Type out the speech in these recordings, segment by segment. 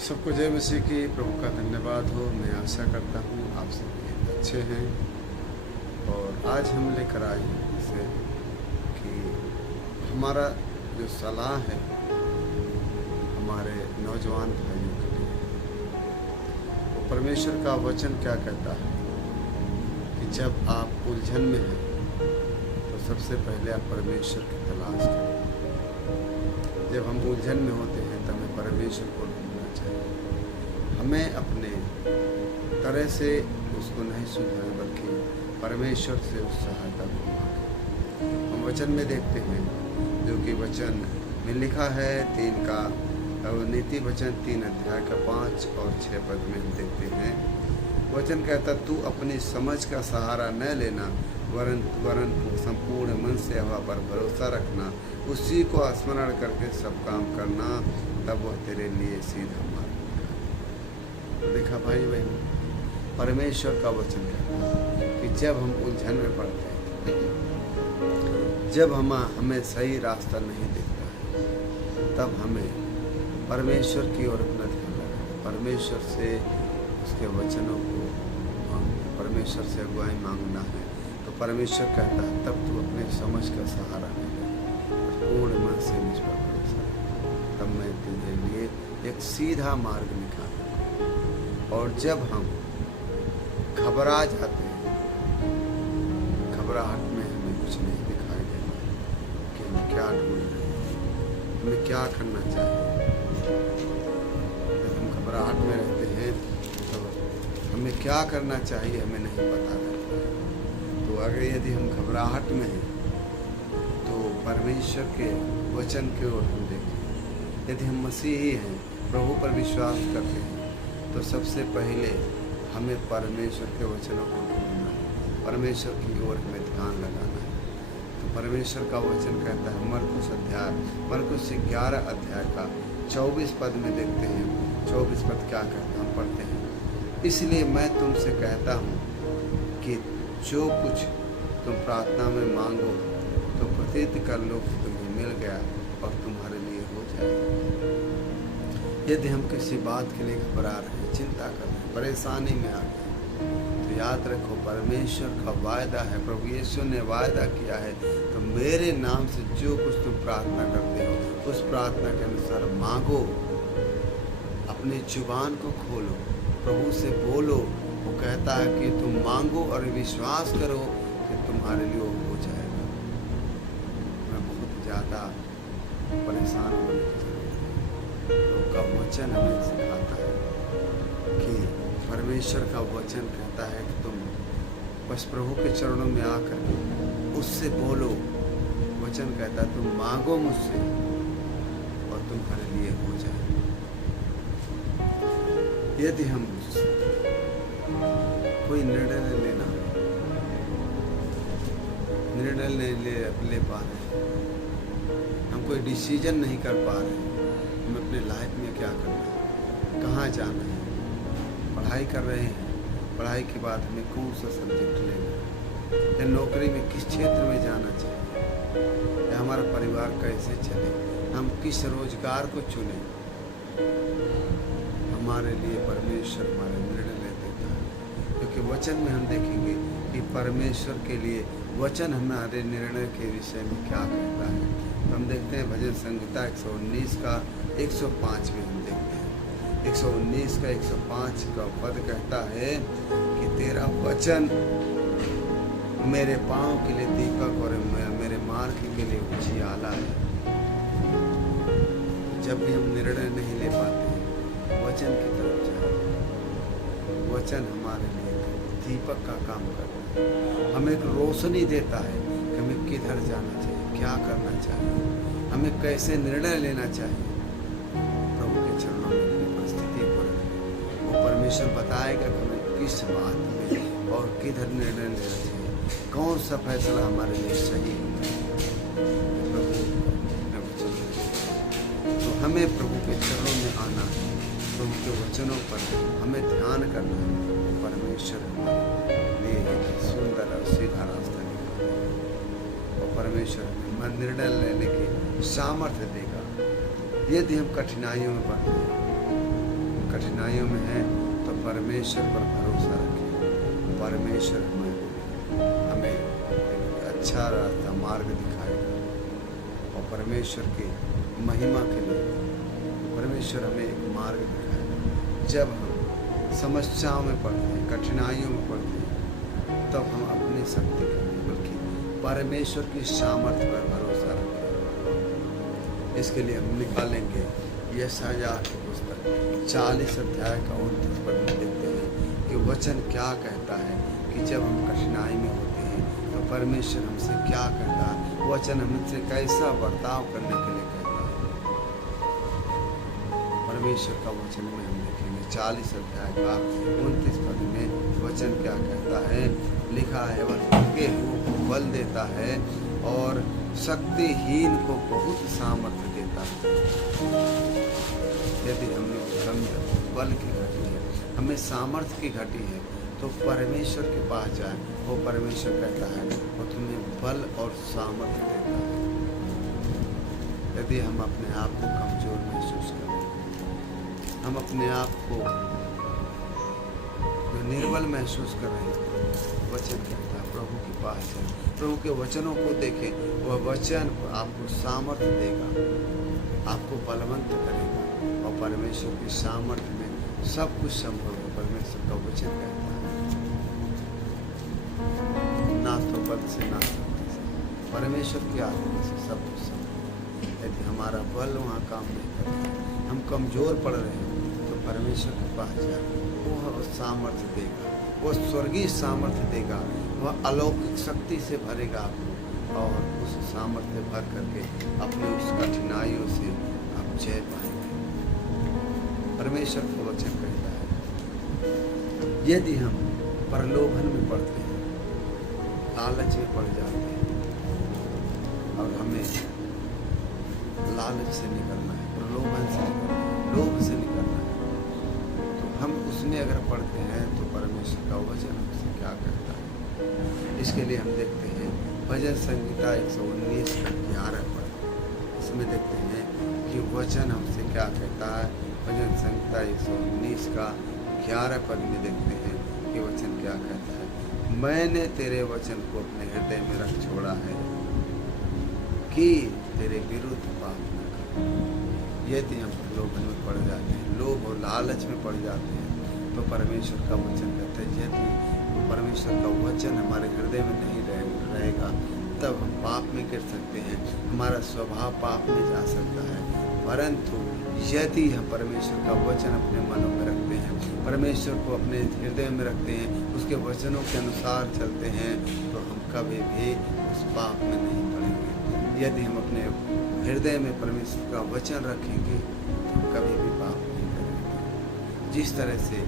सबको जय मसीह की। प्रभु का धन्यवाद हो। मैं आशा करता हूँ आप सभी अच्छे हैं। और आज हम लेकर आए हैं इसे कि हमारा जो सलाह है हमारे नौजवान भाइयों के लिए, वो परमेश्वर का वचन क्या कहता है कि जब आप उलझन में हैं तो सबसे पहले आप परमेश्वर की तलाश करें। जब हम उलझन में होते हैं तब हमें परमेश्वर को ढूंढना चाहिए। हमें अपने तरह से उसको नहीं सुझाएं बल्कि परमेश्वर से उस सहायता को मांगें। हम वचन में देखते हैं जो कि वचन में लिखा है नीति वचन 3 अध्याय का 5 और 6 पद में हम देखते हैं। वचन कहता, तू अपनी समझ का सहारा न लेना वरन संपूर्ण मन से हवा पर भरोसा रखना, उसी को स्मरण करके सब काम करना, तब वह तेरे लिए सीधा मार्ग दिखाएगा। देखा भाई बहन, परमेश्वर का वचन कहता है कि जब हम उलझन में पड़ते हैं, जब हमें सही रास्ता नहीं दिखता है, तब हमें परमेश्वर की ओर अपना ध्यान लगाना, परमेश्वर से उसके वचनों को मांगना, परमेश्वर से अगुवाई मांगना है। तो परमेश्वर कहता है तब तू अपने समझ का सहारा नहीं ले, पूर्ण मन से मुझ पर भरोसा, तब मैं तेरे लिए एक सीधा मार्ग निकालूंगा। और जब हम घबरा जाते हैं, घबराहट में हमें कुछ नहीं दिखाई देता कि हम क्या ढूंढ रहे हैं, हमें क्या करना चाहिए। जब हम घबराहट में रहते हैं तो हमें क्या करना चाहिए हमें नहीं पता रहता है। तो अगर यदि हम घबराहट में हैं तो परमेश्वर के वचन की ओर हम देखें। यदि हम मसीही हैं, प्रभु पर विश्वास करते हैं, तो सबसे पहले हमें परमेश्वर के वचनों को ढूंढना है, परमेश्वर की ओर हमें ध्यान लगाना है। तो परमेश्वर का वचन कहता है मरकुस 11 अध्याय का 24 पद में देखते हैं। 24 पद क्या कहता हम पढ़ते हैं, इसलिए मैं तुमसे कहता हूँ कि जो कुछ तुम प्रार्थना में मांगो तो प्रतीत कर लो कि तुम्हें मिल गया और तुम्हारे लिए हो जाएगा। यदि हम किसी बात के लिए घबरा रहे हैं, चिंता कर रहे हैं, परेशानी में आ गए, तो याद रखो परमेश्वर का वायदा है, प्रभु यीशु ने वायदा किया है, तो मेरे नाम से जो कुछ तुम प्रार्थना करते हो उस प्रार्थना के अनुसार मांगो। अपनी जुबान को खोलो, प्रभु से बोलो। वो कहता है कि तुम मांगो और विश्वास करो कि तुम्हारे लिए वो हो जाएगा। मैं बहुत ज़्यादा परेशान होने की जरूरत है। प्रभु का वचन हमें सिखाता है कि परमेश्वर का वचन कहता है कि तुम बस प्रभु के चरणों में आकर उससे बोलो। वचन कहता है तुम मांगो मुझसे और तुम्हारे लिए हो जाएगा। यदि हम कोई निर्णय लेना नहीं ले पा रहे, हम कोई डिसीजन नहीं कर पा रहे, हम अपने लाइफ में क्या करना है, कहाँ जाना है, पढ़ाई कर रहे हैं, पढ़ाई के बाद हमें कौन सा सब्जेक्ट लेना है, या नौकरी में किस क्षेत्र में जाना चाहिए, या हमारा परिवार कैसे चले, हम किस रोजगार को चुनें। हमारे लिए परमेश्वर हमारे निर्णय ले देता है, क्योंकि वचन में हम देखेंगे कि परमेश्वर के लिए वचन हमारे निर्णय के विषय में क्या कहता है। तो हम देखते हैं भजन संहिता 119 का 105 में हम देखते हैं 119 का 105 का पद कहता है कि तेरा वचन मेरे पाँव के लिए दीपक और मेरे मार्ग के लिए उजियाला है। जब भी हम निर्णय नहीं ले पाते हैं, वचन की तरफ जाए। वचन हमारे लिए दीपक का काम करता है, हमें एक रोशनी देता है कि हमें किधर जाना चाहिए, क्या करना चाहिए, हमें कैसे निर्णय लेना चाहिए। प्रभु के चरणों में अपनी परिस्थिति को रखें, वो परमेश्वर बताएगा कि हमें किस बात में और किधर निर्णय लेना चाहिए, कौन सा फैसला हमारे लिए सही है। तो हमें प्रभु के चरणों में आना है, प्रभु के वचनों पर हमें ध्यान करना है। परमेश्वर हमारे लिए एक सुंदर और सीधा रास्ता निकालेगा और परमेश्वर हमें निर्णय लेने की सामर्थ्य देगा। यदि हम कठिनाइयों में पड़ते हैं, कठिनाइयों में हैं तो परमेश्वर पर भरोसा रखें। परमेश्वर हमें एक अच्छा रास्ता मार्ग दिखाएगा और परमेश्वर की महिमा के लिए परमेश्वर हमें एक मार्ग दिखाएगा। जब हम समस्याओं में पड़ते हैं, कठिनाइयों में पड़ते हैं, तब हम अपनी शक्ति का नहीं बल्कि परमेश्वर की सामर्थ्य पर भरोसा रखें। इसके लिए हम निकालेंगे यशायाह की पुस्तक 40 अध्याय का 29 पद में देखते हैं कि वचन क्या कहता है कि जब हम कठिनाई में होते हैं तो परमेश्वर हमसे क्या कहता है, वचन हमसे कैसा बर्ताव करने के लिए कहता है। परमेश्वर का वचन में हम देखेंगे 40 अध्याय का 29 पद में वचन क्या कहता है। लिखा है, वह थके हुओं को बल देता है और शक्तिहीन को बहुत सामर्थ्य देता है। यदि हम लोग बल की घटी है, हमें सामर्थ्य की घटी है, तो परमेश्वर के पास जाए। वो परमेश्वर कहता है वो तुम्हें बल और सामर्थ्य देता है। यदि हम अपने आप को कमजोर महसूस करें, हम अपने आप को निर्बल महसूस कर रहे हैं, वचन कहता है प्रभु के पास जाए, प्रभु के वचनों को देखें। वह वचन आपको सामर्थ्य देगा, आपको बलवंत करेगा और परमेश्वर की सामर्थ्य में सब कुछ संभव है। परमेश्वर का वचन कहता है ना तो बल से ना शक्ति से, परमेश्वर की आत्मा से सब कुछ संभव है। यदि हमारा बल वहाँ काम नहीं करता, हम कमजोर पड़ रहे हैं, तो परमेश्वर के पास जाए, वह सामर्थ्य देगा, वह स्वर्गीय सामर्थ्य देगा, वह अलौकिक शक्ति से भरेगा आपको और उस सामर्थ्य भर करके अपने उस कठिनाइयों से आप जय पाएंगे। परमेश्वर का वचन कहता है यदि हम प्रलोभन में पड़ते हैं, लालच में पड़ जाते हैं और हमें लालच से निकलना है, प्रलोभन से निकलना है, लोभ से निकलना है, तो हम उसमें अगर पढ़ते हैं तो परमेश्वर का वचन हमसे क्या कहता है। इसके लिए हम देखते हैं भजन संहिता 119 का 11 पद। इसमें देखते हैं कि वचन हमसे क्या कहता है। भजन संहिता 119 का 11 पद में देखते हैं कि वचन क्या कहता है। मैंने तेरे वचन को अपने हृदय में रख छोड़ा है कि तेरे विरुद्ध पाप न करूं। यदि हम प्रलोभन में पड़ जाते हैं, लोभ और लालच में पड़ जाते हैं, तो परमेश्वर का वचन कहते हैं यदि परमेश्वर का वचन हमारे हृदय में नहीं रहेगा, तब हम पाप में गिर सकते हैं, हमारा स्वभाव पाप में जा सकता है। परंतु यदि हम परमेश्वर का वचन अपने मनों में रखते हैं, परमेश्वर को अपने हृदय में रखते हैं, उसके वचनों के अनुसार चलते हैं, तो हम कभी भी उस पाप में नहीं पड़ेंगे। यदि हम अपने हृदय में परमेश्वर का वचन रखेंगे तो कभी भी पाप नहीं करेंगे। जिस तरह से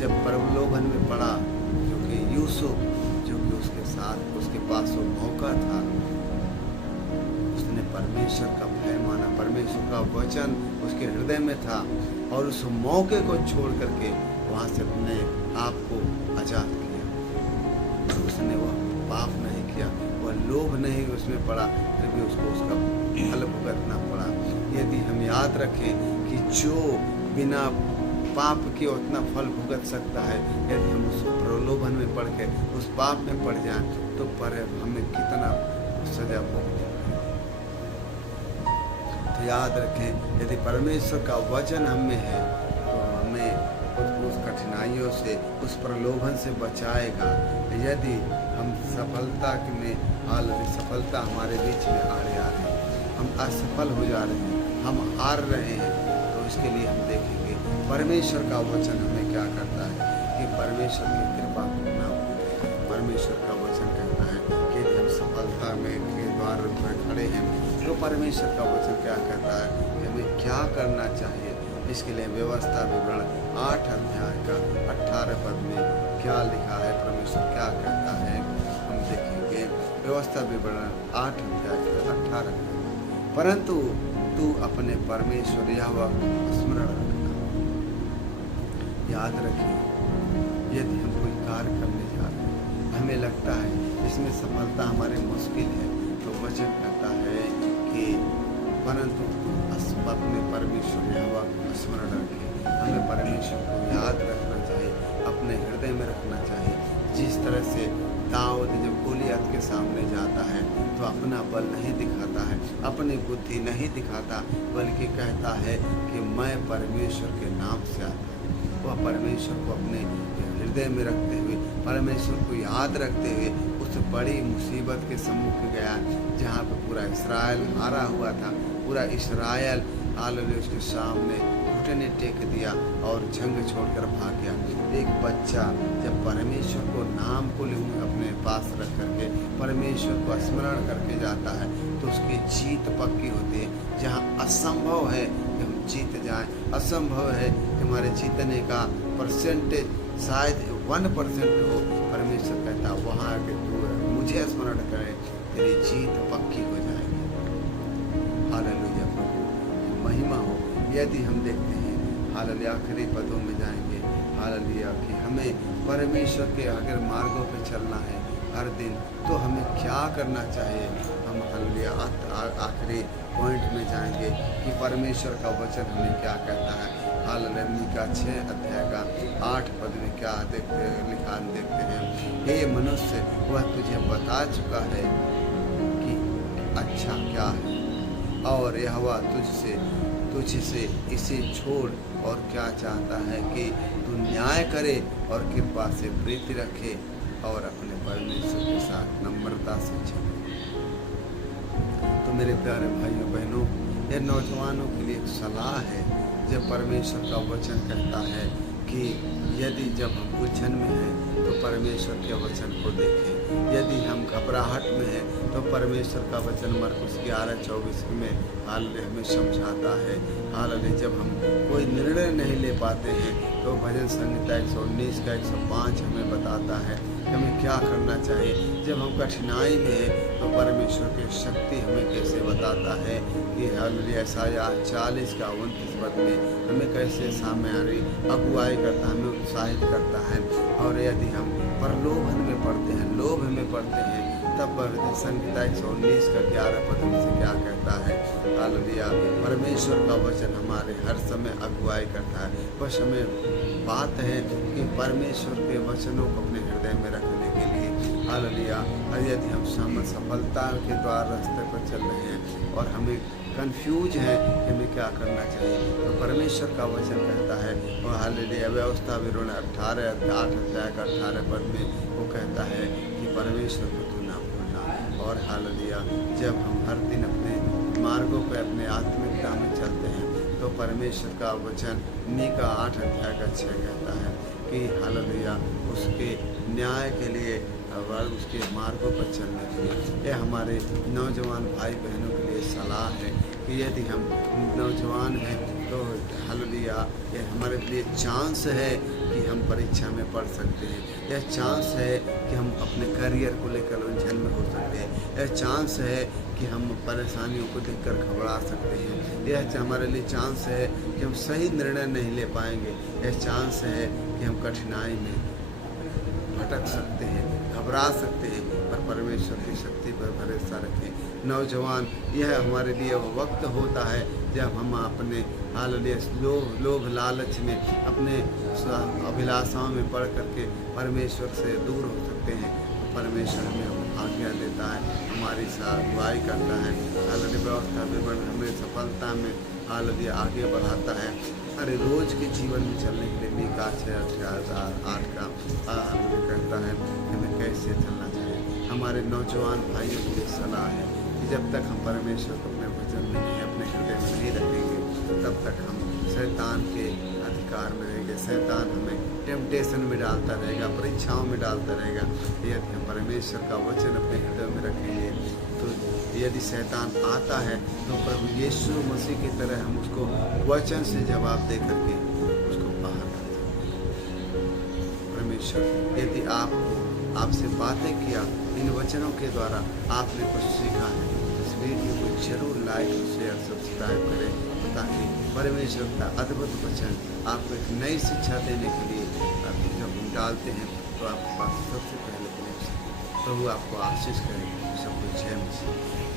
जब प्रलोभन में पड़ा, क्योंकि यूसुफ जो कि उसके साथ उसके पास वो मौका था, उसने परमेश्वर का भय माना, परमेश्वर का वचन उसके हृदय में था और उस मौके को छोड़ करके वहाँ से अपने आप को आज़ाद किया। और उसने वह पाप नहीं किया, वह लोभ नहीं उसमें पड़ा, फिर भी उसको उसका फल भुगतना पड़ा। यदि हम याद रखें कि जो बिना पाप के उतना फल भुगत सकता है, यदि हम उस प्रलोभन में पड़ के उस पाप में पड़ जाएं तो पर हमें कितना सजा भुगतनी पड़ेगी। तो याद रखें यदि परमेश्वर का वचन हम में है तो हमें उस कठिनाइयों से, उस प्रलोभन से बचाएगा। यदि हम सफलता में सफलता हमारे बीच में आ रही है, हम असफल हो जा रहे हैं, हम हार रहे हैं, तो इसके लिए हम देखेंगे परमेश्वर का वचन हमें क्या करता है कि परमेश्वर की कृपा करना। परमेश्वर का वचन कहता है कि यदि हम सफलता में के द्वार पर खड़े हैं तो परमेश्वर का वचन क्या कहता है कि हमें क्या करना चाहिए। इसके लिए व्यवस्था विवरण 8 अध्याय का 18 पद में क्या लिखा है, परमेश्वर क्या कहता है, हम देखेंगे। व्यवस्था विवरण 8 अध्याय का 18 पद। परंतु तू अपने परमेश्वर यहोवा को स्मरण रखना। याद रखिए यदि हम कोई कार्य करने जा रहे हैं, हमें लगता है इसमें सफलता हमारे मुश्किल है, तो वचन कहता है कि परंतु अपने परमेश्वर यहोवा को स्मरण रखें। हमें परमेश्वर को याद रखना चाहिए, अपने हृदय में रखना चाहिए। जिस तरह से दाऊद जब गोलियत के सामने जाता है तो अपना बल नहीं दिखाता है, अपनी बुद्धि नहीं दिखाता, बल्कि कहता है कि मैं परमेश्वर के नाम से आता हूँ। वह परमेश्वर को अपने हृदय में रखते हुए, परमेश्वर को याद रखते हुए उस बड़ी मुसीबत के सम्मुख गया जहाँ पर पूरा इस्राएल हारा हुआ था। पूरा इस्राएल हालेलुया उसके सामने घुटने टेक दिया और जंग छोड़कर भाग गया। एक बच्चा जब परमेश्वर को नाम को अपने पास रख करके परमेश्वर को स्मरण करके जाता है तो उसकी जीत पक्की होती है। जहाँ असंभव है कि हम जीत जाएं, असंभव है कि हमारे जीतने का परसेंटेज शायद 1% हो, परमेश्वर कहता है वहाँ आके तू मुझे स्मरण करे, तेरी जीत पक्की हो जाएगी। हालेलुया, प्रभु महिमा हो। यदि हम देखते हैं हालेलुया आखिरी पदों में जाएंगे, हालेलुया कि हमें परमेश्वर के अगर मार्गों पे चलना है हर दिन तो हमें क्या करना चाहिए। हम हालेलुया आखिरी पॉइंट में जाएंगे कि परमेश्वर का वचन हमें क्या कहता है। हालेलुया मीका 6 अध्याय का 8 पद में क्या लिखा देखते हैं, हे मनुष्य वह तुझे बता चुका है कि अच्छा क्या है और यहोवा तुझसे इसे छोड़ और क्या चाहता है कि तू न्याय करे और कृपा से प्रीति रखे और अपने परमेश्वर के साथ नम्रता से चले। तो मेरे प्यारे भाइयों बहनों, ये नौजवानों के लिए एक सलाह है। जब परमेश्वर का वचन कहता है कि यदि जब हम उलझन में हैं तो परमेश्वर के वचन को देखें, यदि हम घबराहट में हैं तो परमेश्वर का वचन मरकुस 11:24 में हालेलुया हमें समझाता है। हालेलुया जब हम कोई निर्णय नहीं ले पाते हैं तो भजन संहिता 119 का 105 हमें बताता है कि हमें क्या करना चाहिए। जब हम कठिनाई में हैं तो परमेश्वर की शक्ति हमें कैसे बताता है कि हालेलुया यशायाह 40 का 29 पद में हमें कैसे सामने अगुवाई करता है, हमें उत्साहित करता है। और यदि हम प्रलोभन में पड़ते हैं, लोभ में पड़ते हैं, तब भजन संहिता 119 का 11 पद से क्या कहता है। हालेलुया परमेश्वर का वचन हमारे हर समय अगुवाई करता है। बस हमें बात है कि परमेश्वर के वचनों को अपने हृदय में रखने के लिए हालेलुया यदि हम सफलता के द्वार रास्ते पर चल रहे हैं और हमें कंफ्यूज है कि हमें क्या करना चाहिए, तो परमेश्वर का वचन कहता है और हालेलुया व्यवस्था विवरण 8 अध्याय का 18 पद में वो कहता है कि परमेश्वर को तू ना भूलना। और हालेलुया जब हम हर दिन अपने मार्गों पर अपने आत्मिकता में चलते हैं तो परमेश्वर का वचन मीका 8 अध्याय का 6 कहता है कि हालेलुया उसके न्याय के लिए और उसके मार्गों पर चलने के लिए। यह हमारे नौजवान भाई बहनों के लिए सलाह है कि यदि हम नौजवान हैं तो हालेलुया यह हमारे लिए चांस है कि हम परीक्षा में पढ़ सकते हैं। यह चांस है कि हम अपने करियर को लेकर उलझन में हो सकते हैं। यह चांस है कि हम परेशानियों को देखकर घबरा सकते हैं। यह हमारे लिए चांस है कि हम सही निर्णय नहीं ले पाएंगे। यह चांस है कि हम कठिनाई में भटक सकते हैं, घबरा सकते हैं, पर परमेश्वर की शक्ति पर भरोसा रखें। नौजवान यह हमारे लिए वो वक्त होता है जब हम अपने हालेलुया लोभ लालच में अपने अभिलाषाओं में पड़ करके परमेश्वर से दूर हो सकते हैं। परमेश्वर हमें आज्ञा देता है, हमारी अगुवाई करता है, हालेलुया व्यवस्था विवरण हमें सफलता में हालेलुया आगे बढ़ाता है। अरे रोज के जीवन में चलने के लिए मीका 6 अध्याय 8 का कहता है हमें कैसे चलना चाहिए। हमारे नौजवान भाइयों के लिए सलाह है कि जब तक हम परमेश्वर को अपने वचन में नहीं, अपने हृदय में नहीं रखेंगे तब तक हम शैतान के अधिकार में रहेंगे। शैतान हमें टेम्पटेशन में डालता रहेगा, परीक्षाओं में डालता रहेगा। यदि हम परमेश्वर का वचन अपने हृदय में रखेंगे तो यदि शैतान आता है तो प्रभु यीशु मसीह की तरह हम उसको वचन से जवाब दे करके उसको बाहर कर देंगे। परमेश्वर यदि आपसे बातें किया इन वचनों के द्वारा आपने कुछ सीखा है तो इस वीडियो को जरूर लाइक शेयर सब्सक्राइब करें ताकि परमेश्वर का अद्भुत वचन आपको एक नई शिक्षा देने के लिए जब हम डालते हैं तो आपके पास सबसे पहले पहुँच सके। प्रभु आपको आशीष करें। सब कुछ जय मसीह।